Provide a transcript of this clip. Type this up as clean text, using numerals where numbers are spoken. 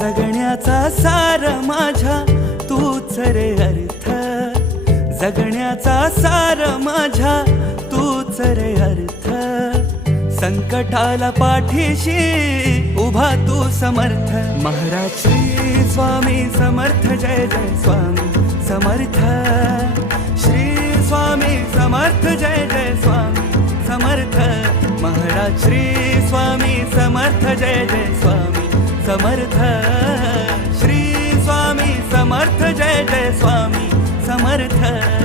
जगण्याचा सार माझ्या तूच रे अर्थ, जगण्याचा सार माझ्या तूच रे अर्थ. संकटाला पाठीशी उभा तू समर्थ. महाराज श्री स्वामी समर्थ, जय जय स्वामी समर्थ. श्री स्वामी समर्थ, जय जय स्वामी समर्थ. महाराज श्री स्वामी समर्थ, जय जय स्वामी समर्थ. श्री स्वामी समर्थ, जय जय स्वामी समर्थ.